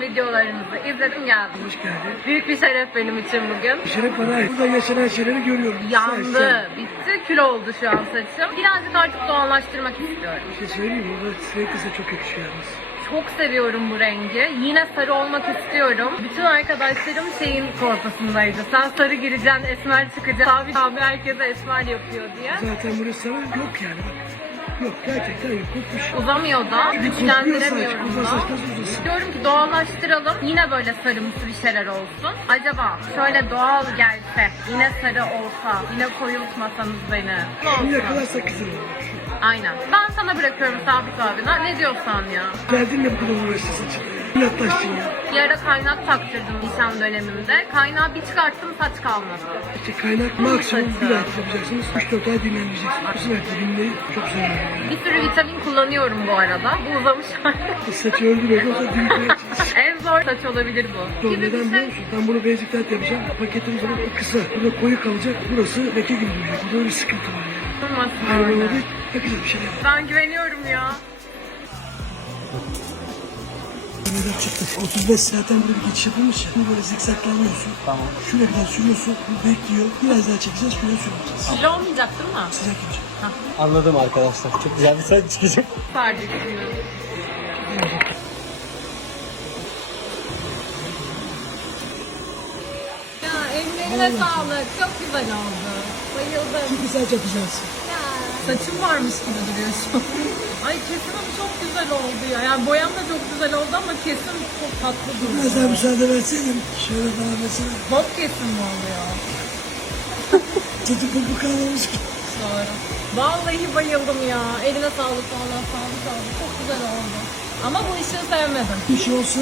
Bütün videolarınızı izledim geldim. Hoş geldin. Büyük bir şeref benim için bugün. Şeref bana. Burada yaşanan şeyleri görüyorum. Yandı, sen- bitti, kül oldu şu an saçım. Birazcık artık doğallaştırmak istiyorum. Bir şey söyleyeyim mi? Burada size kısa çok yakışıyor yalnız. Çok seviyorum bu rengi. Yine sarı olmak istiyorum. Bütün arkadaşlarım şeyin korkusundaydı. Sen sarı gireceksin, esmer çıkacaksın. Abi abi herkese esmer yapıyor diye. Zaten burası sana yok yani. Yok gerçekten yok. Kopmuş. Uzamıyor da, güçlendiremiyorum da. Diyorum ki doğallaştıralım. Yine böyle sarımsı bir şeyler olsun. Acaba şöyle doğal gelse, yine sarı olsa, yine koyultmasanız beni. Bunu Olsun. yakalarsa kızım. Aynen. Ben sana bırakıyorum Sabit abine. Ne diyorsan ya. Geldin de bu kadar uğraştı saçın. Yaklaştın ya. Bir ara kaynak taktırdım nişan dönemimde. Kaynağı bir çıkarttım saç kalmadı. İşte kaynak maksimum bir ay yapacaksınız. 3-4 ay dinlenmeyeceksiniz. Bizim ekibimde çok seviyorum. Bir sürü vitamin kullanıyorum bu arada. Bu uzamış hali. Saçı öldürüyor. Yoksa düğün en zor saç olabilir bu. Zor neden bir biliyor şey. musun? Ben bunu basic tat yapacağım. Paketim zaman kısa. Burada koyu kalacak. Burası leke gibi duracak. Burada bir sıkıntı var yani. Öyle. böyle değil. Ne güzel bir şey. Ben güveniyorum ya. Neden çıktık? 35 saatten bir geçiş yapılmış ya. Bunu böyle zikzaklanıyorsun. Tamam. Şuraya kadar sürüyorsun. Bu bekliyor. Biraz daha çekeceğiz. Şuraya süreceğiz. Kilo olmayacak değil mi? Sıcak yapacak. Anladım arkadaşlar. Çok güzel bir saç çıkacak. Sadece Ya ellerine sağlık. Çok güzel oldu. Bayıldım. Çünkü saç yapacağız. Saçım varmış gibi duruyor şu an. Ay kesimim çok güzel oldu ya. Yani boyam da çok güzel oldu ama kesim çok tatlı Biraz duruyor. daha müsaade verseydin. Şöyle daha mesela. Bot kesim mi oluyor? Çocuk bu kalmamış ki. Doğru. Vallahi bayıldım ya. Eline sağlık valla sağlık sağlık. Çok güzel oldu. Ama bu işi sevmedim. Bir şey olsa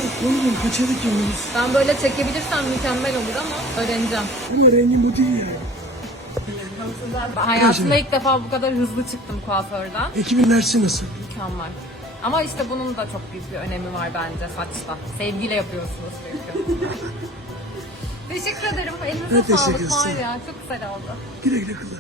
kaçırdık ya onu. Ben böyle çekebilirsem mükemmel olur ama öğreneceğim. Ama rengin bu değil yani. Hayatımda ilk defa bu kadar hızlı çıktım kuaförden. Ekibin dersi nasıl? Mükemmel. Ama işte bunun da çok büyük bir önemi var bence saçta. Sevgiyle yapıyorsunuz çünkü. teşekkür ederim. Elinize Ben teşekkür sağlık ederim. var ya. Çok güzel oldu. Güle güle kızım.